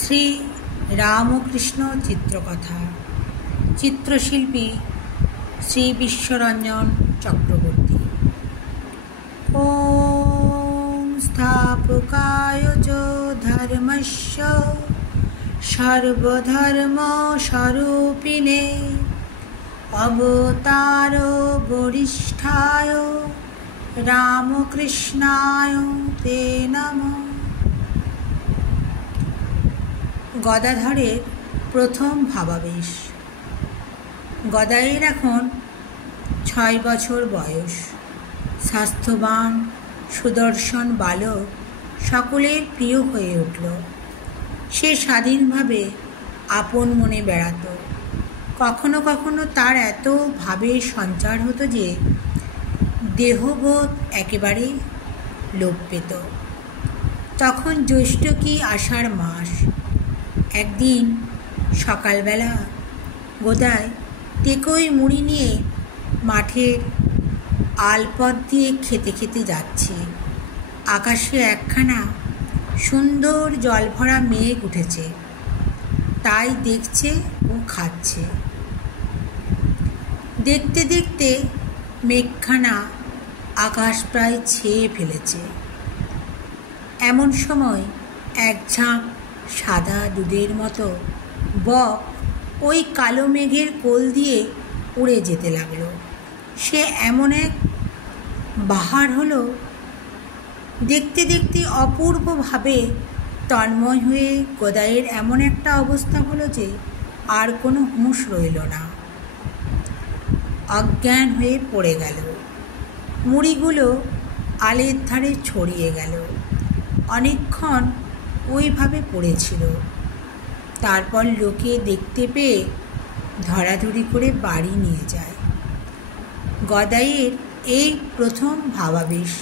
শ্রী রামকৃষ্ণ চিত্রকথা, চিত্রশিল্পী শ্রী বিশ্বরঞ্জন চক্রবর্তী। ওম স্থাপকায় চ ধর্মস্য সর্বধর্মস্বরূপিণে অবতার বরিষ্ঠায় রামকৃষ্ণায় তে নমঃ। গদাধরের প্রথম ভাবাবেশ। গদাইয়ের এখন 6 বছর বয়স। স্বাস্থ্যবান সুদর্শন বালক সকলের প্রিয় হয়ে উঠল। সে স্বাধীনভাবে আপন মনে বেড়াত। কখনো কখনো তার এত ভাবের সঞ্চার হতো যে দেহবোধ একেবারে লোপ পেত। তখন জ্যৈষ্ঠ কি আষাঢ় মাস। একদিন সকালবেলা গদাই টেকই মুড়ি নিয়ে মাঠের আলপথ দিয়ে খেতে খেতে যাচ্ছে। আকাশে একখানা সুন্দর জলভরা মেঘ উঠেছে, তাই দেখছে ও খাচ্ছে। দেখতে দেখতে মেঘখানা আকাশ প্রায় ছেয়ে ফেলেছে। এমন সময় এক ঝাঁক সাদা দুধের মতো বক ওই কালো মেঘের কোল দিয়ে উড়ে যেতে লাগলো। সে এমন এক বাহার হলো, দেখতে দেখতে অপূর্বভাবে তন্ময় হয়ে গদাইয়ের এমন একটা অবস্থা হলো যে আর কোনো হুঁশ রইল না। অজ্ঞান হয়ে পড়ে গেল। মুড়িগুলো আলের ধারে ছড়িয়ে গেল। অনেকক্ষণ ওইভাবে পড়েছিল। তারপর লোকে দেখতে পেয়ে ধরাধরি করে বাড়ি নিয়ে যায়। গদাইয়ের এই প্রথম ভাবাবেশ।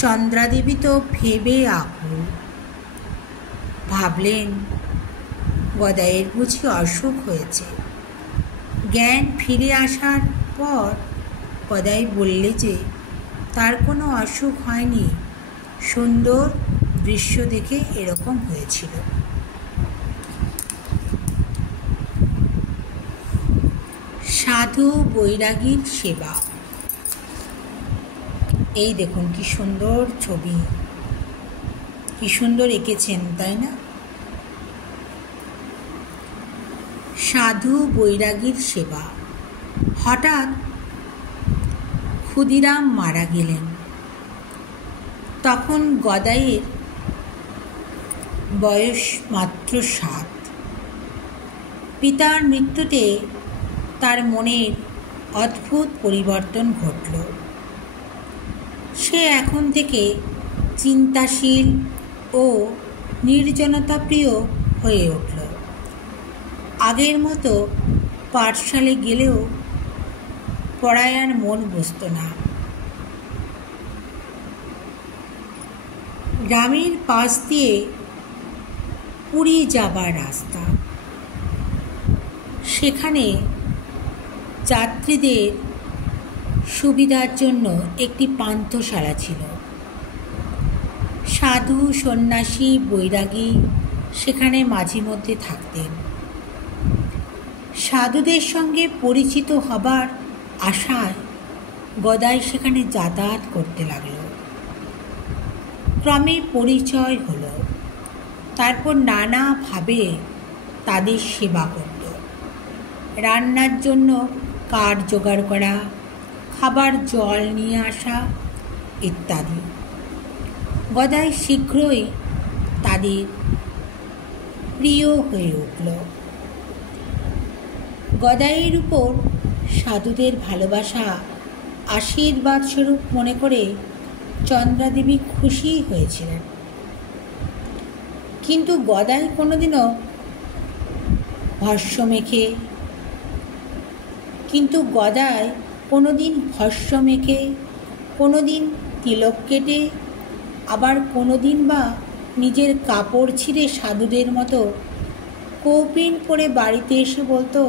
চন্দ্রাদেবী তো ভেবে আকুল। ভাবলেন গদাইয়ের বুঝি অসুখ হয়েছে। জ্ঞান ফিরে আসার পর গদাই বললে যে তার কোনো অসুখ হয়নি, সুন্দর দৃশ্য দেখে এরকম হয়েছিল। সাধু বৈরাগীর সেবা। এই দেখুন কি সুন্দর ছবি, কি সুন্দর এঁকেছেন, তাই না? সাধু বৈরাগীর সেবা। হঠাৎ ক্ষুদিরাম মারা গেলেন। তখন গদাইয়ের বয়স মাত্র 7। পিতার মৃত্যুতে তার মনের অদ্ভুত পরিবর্তন ঘটল। সে এখন থেকে চিন্তাশীল ও নির্জনতাপ্রিয় হয়ে উঠল। আগের মতো পাঠশালে গেলেও পড়ায় আর মন বসত না। গ্রামের পাশ দিয়ে পুরী যাবার রাস্তা। সেখানে যাত্রীদের সুবিধার জন্য একটি পান্থশালা ছিল। সাধু সন্ন্যাসী বৈরাগী সেখানে মাঝে মধ্যে থাকতেন। সাধুদের সঙ্গে পরিচিত হবার আশায় গদাই সেখানে যাতায়াত করতে লাগল। ক্রমে পরিচয় হলো। তারপর নানাভাবে তাদের সেবা করত। রান্নার জন্য কাঠ জোগাড় করা, খাবার জল নিয়ে আসা ইত্যাদি। গদাই শীঘ্রই তাদের প্রিয় হয়ে উঠল। গদাইয়ের উপর সাধুদের ভালোবাসা আশীর্বাদ স্বরূপ মনে করে চন্দ্রাদেবী খুশি হয়েছিলেন। কিন্তু গদাই কোনোদিন ভস্য মেখে, কোনোদিন তিলক কেটে, আবার কোনোদিন বা নিজের কাপড় ছিঁড়ে সাধুদের মতো কৌপিন পরে বাড়িতে এসে বলতো,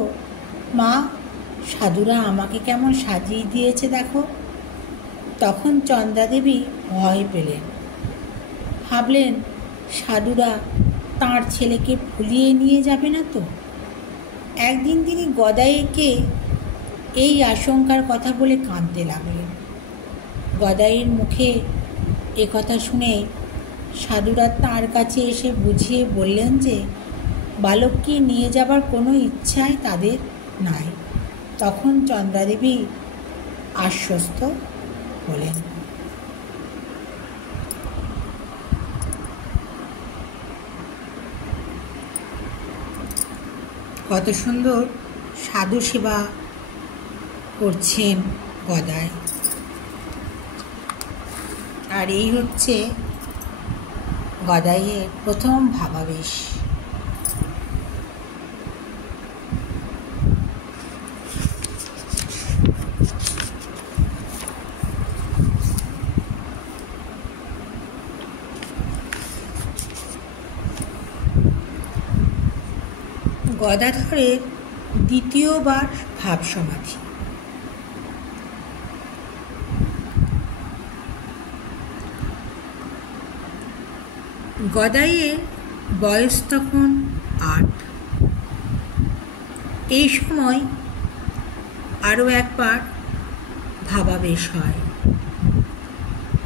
মা, সাধুরা আমাকে কেমন সাজিয়ে দিয়েছে দেখো। তখন চন্দ্রাদেবী ভয় পেলেন। ভাবলেন সাধুরা তাঁর ছেলেকে ভুলিয়ে নিয়ে যাবে না তো? একদিন তিনি গদাইকে এই আশঙ্কার কথা বলে কাঁদতে লাগলেন। গদাইয়ের মুখে এ কথা শুনে সাধুরা তাঁর কাছে এসে বুঝিয়ে বললেন যে বালককে নিয়ে যাবার কোনো ইচ্ছাই তাদের নাই। তখন চন্দ্রাদেবী আশ্বস্ত হলেন। কত সুন্দর সাধু সেবা করছেন গদাই। আর এই হচ্ছে গদাইয়ের প্রথম ভাবাবেশ। গদাধরের দ্বিতীয়বার ভাব সমাধি। গদাইয়ের বয়স তখন 8। এই সময় আরও একবার ভাবাবেশ হয়।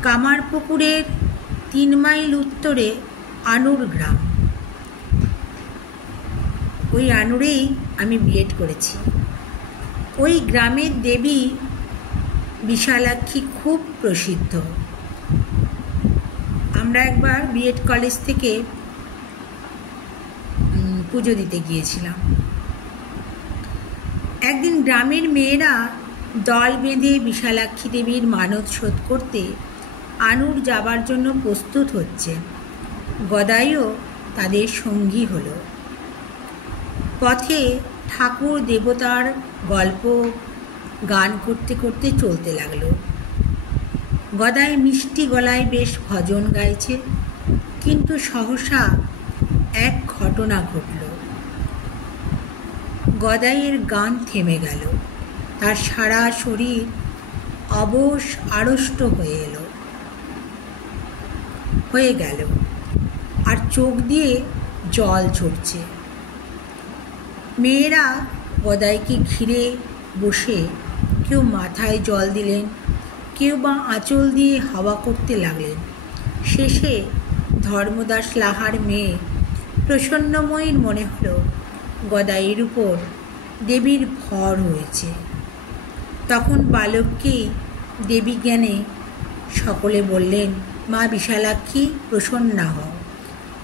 কামারপুকুরের 3 মাইল উত্তরে আনুর গ্রাম। ওই আনুরেই আমি বিএড করেছি। ওই গ্রামের দেবী বিশালাক্ষী খুব প্রসিদ্ধ। আমরা একবার বিএড কলেজ থেকে পুজো দিতে গিয়েছিলাম। একদিন গ্রামের মেয়েরা দল বেঁধে বিশালাক্ষী দেবীর মানত শোধ করতে আনুর যাবার জন্য প্রস্তুত হচ্ছে। গদাইও তাদের সঙ্গী হলো। পথে ঠাকুর দেবতার গল্প গান করতে করতে চলতে লাগলো। গদাই মিষ্টি গলায় বেশ ভজন গাইছে, কিন্তু সহসা এক ঘটনা ঘটল। গদাইয়ের গান থেমে গেল। তার সারা শরীর অবশ আড়ষ্ট হয়ে গেল, আর চোখ দিয়ে জল ঝরছে। মেয়েরা গদাইকে ঘিরে বসে কেউ মাথায় জল দিলেন, কেউ বা আঁচল দিয়ে হাওয়া করতে লাগলেন। শেষে ধর্মদাস লাহার মেয়ে প্রসন্নময়ীর মনে হলো গদাইয়ের উপর দেবীর ভর হয়েছে। তখন বালককেই দেবী জ্ঞানে সকলে বললেন, মা বিশালাক্ষী, প্রসন্না হও,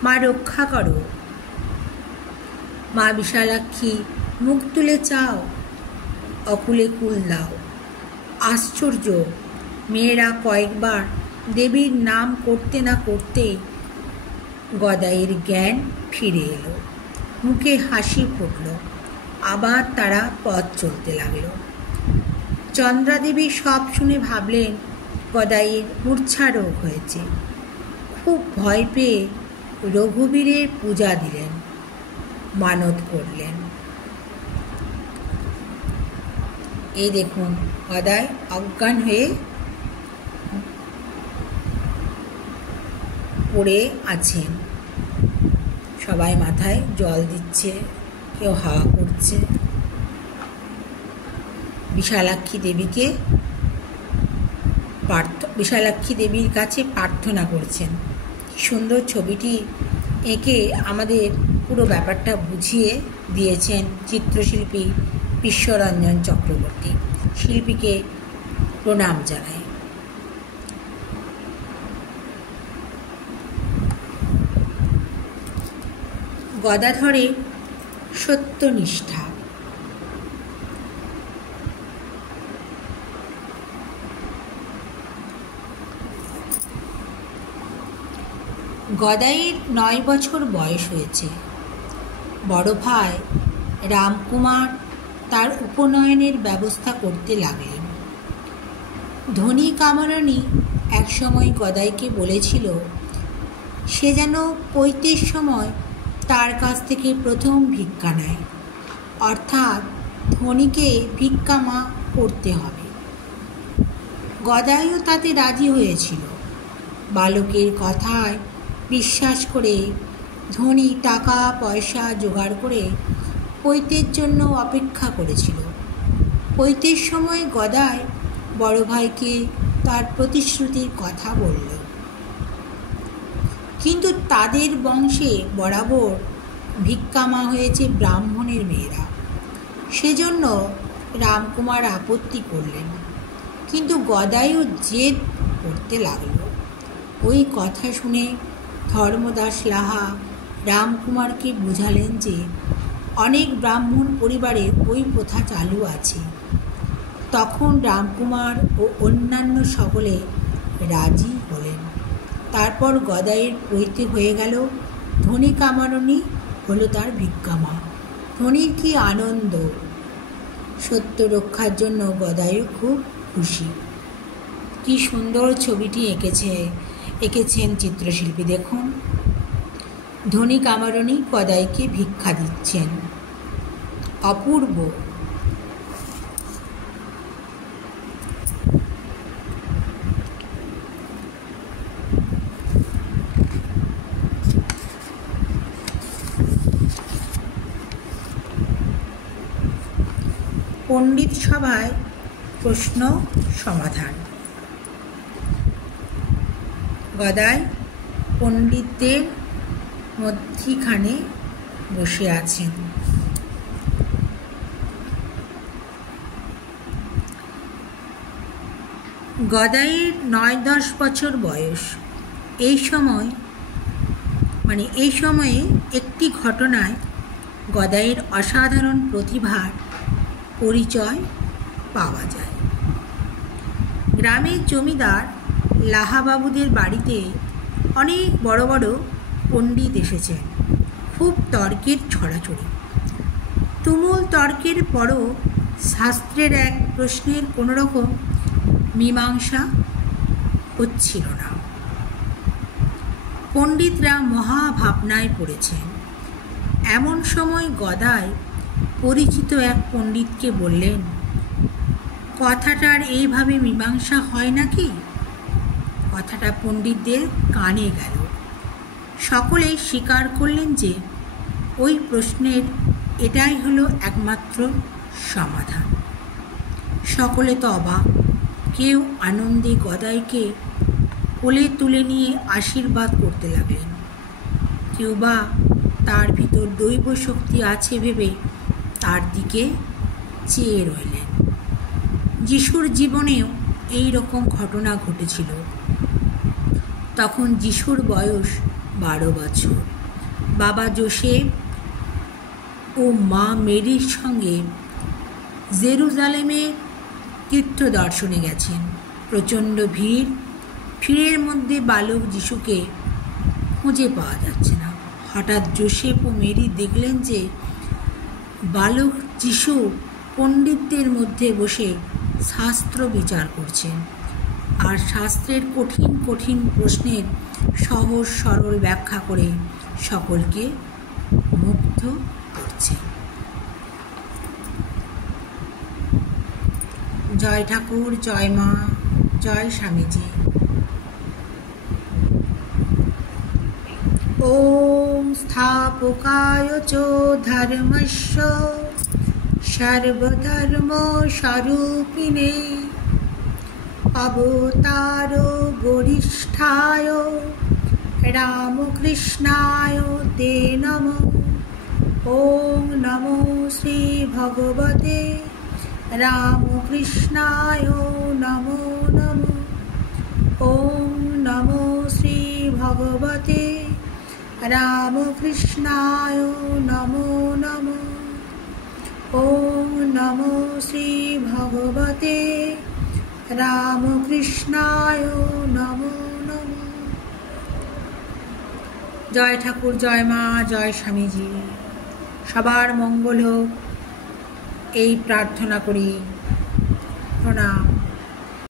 মা রক্ষা করো। মা বিশালাক্ষী, মুখ তুলে চাও, অকুলে কুল দাও। আশ্চর্য! মেয়েরা কয়েকবার দেবীর নাম করতে না করতেই গদাইয়ের জ্ঞান ফিরে এলো, মুখে হাসি ফুটল। আবার তারা পথ চলতে লাগলো। চন্দ্রাদেবী সব শুনে ভাবলেন গদাইয়ের মূর্ছা রোগ হয়েছে। খুব ভয় পেয়ে রঘুবীরের পূজা দিলেন, মানত করলেন। এই দেখুন, গদাই অজ্ঞান হয়ে পড়ে আছেন। সবাই মাথায় জল দিচ্ছে, কেউ হাওয়া করছে। বিশালাক্ষী দেবীর কাছে প্রার্থনা করছেন। কি সুন্দর ছবিটি এঁকে আমাদের পুরো ব্যাপারটা বুঝিয়ে দিয়েছেন চিত্রশিল্পী বিশ্বরঞ্জন চক্রবর্তী। শিল্পীকে প্রণাম জানাই। গদাধরের সত্যনিষ্ঠা। গদাইয়ের 9 বছর বয়স হয়েছে। বড় ভাই রামকুমার তার উপনয়নের ব্যবস্থা করতে লাগলেন। ধনী কামরানী একসময় গদাইকে বলেছিল সে যেন পৈতের সময় তার কাছ থেকে প্রথম ভিক্ষা নেয়, অর্থাৎ ধনীকে ভিক্ষা মা করতে হবে। গদাইও তাতে রাজি হয়েছিল। বালকের কথায় বিশ্বাস করে ধনী টাকা পয়সা জোগাড় করে পৈতের জন্য অপেক্ষা করেছিল। পৈতের সময় গদাই বড় ভাইকে তার প্রতিশ্রুতির কথা বলল, কিন্তু তাদের বংশে বরাবর ভিক্ষামা হয়েছে ব্রাহ্মণের মেয়েরা। সেজন্য রামকুমার আপত্তি করলেন, কিন্তু গদাইও জেদ করতে লাগল। ওই কথা শুনে ধর্মদাস লাহা রামকুমারকে বুঝালেন যে অনেক ব্রাহ্মণ পরিবারে ওই প্রথা চালু আছে। তখন রামকুমার ও অন্যান্য সকলে রাজি হলেন। তারপর গদাইয়ের পৈতে হয়ে গেল, ধনী কামারণী হলো তার ভিক্ষামা। ধনীর কি আনন্দ! সত্য রক্ষার জন্য গদাইও খুব খুশি। কি সুন্দর ছবিটি এঁকেছেন চিত্রশিল্পী। দেখুন, ধনী কামারণী গদাইকে ভিক্ষা দিচ্ছেন, অপূর্ব। পণ্ডিত সভায় প্রশ্ন সমাধান। গদাই পণ্ডিতদের মধ্যিখানে বসে আছেন। গদাইয়ের 9-10 বছর বয়স। এই সময়ে একটি ঘটনায় গদাইয়ের অসাধারণ প্রতিভার পরিচয় পাওয়া যায়। গ্রামের জমিদার লাহাবাবুদের বাড়িতে অনেক বড় বড় পণ্ডিত এসেছেন। খুব তর্কের ছড়াছড়ি। তুমুল তর্কের পরও শাস্ত্রের এক প্রশ্নের কোনো রকম মীমাংসা হচ্ছিল না। পণ্ডিতরা মহাভাবনায় পড়েছেন। এমন সময় গদাই পরিচিত এক পণ্ডিতকে বললেন, কথাটার এইভাবে মীমাংসা হয় নাকি? কথাটা পণ্ডিতদের কানে গেল। সকলে স্বীকার করলেন যে ওই প্রশ্নের এটাই হলো একমাত্র সমাধান। সকলে তো অবাক। কেউ আনন্দে গদাইকে কোলে তুলে নিয়ে আশীর্বাদ করতে লাগলেন, কেউ বা তার ভিতর দৈব শক্তি আছে ভেবে তার দিকে চেয়ে রইলেন। যিশুর জীবনেও এই রকম ঘটনা ঘটেছিল। তখন যিশুর বয়স 12 বছর। বাবা যোসেফ ও মা মেরির সঙ্গে জেরুজালেমে তীর্থ দর্শনে গেছেন। প্রচণ্ড ভিড়। ভিড়ের মধ্যে বালক যিশুকে খুঁজে পাওয়া যাচ্ছে না। হঠাৎ যোসেফ ও মেরি দেখলেন যে বালক যিশু পণ্ডিতদের মধ্যে বসে শাস্ত্র বিচার করছেন আর শাস্ত্রের কঠিন কঠিন প্রশ্নের সহজ সরল ব্যাখ্যা করে সকলকে মুগ্ধ করছেন। জয় ঠাকুর, জয় মা, জয় স্বামীজি। ওম স্থাপকায় চ ধর্মস্য সর্বধর্ম স্বরূপিণে অবতার বরিষ্ঠায় রামকৃষ্ণায় তে নমঃ। ওম নমো শ্রী ভগবতে রামকৃষ্ণায় নমো নমঃ। ওম নমো শ্রী ভগবতে রামকৃষ্ণায় নমো নমঃ। ওম নমো শ্রী ভগবতে রামকৃষ্ণায় নমো নমঃ। জয় ঠাকুর, জয় মা, জয় স্বামীজি। সবার মঙ্গল হোক এই প্রার্থনা করি। প্রণাম।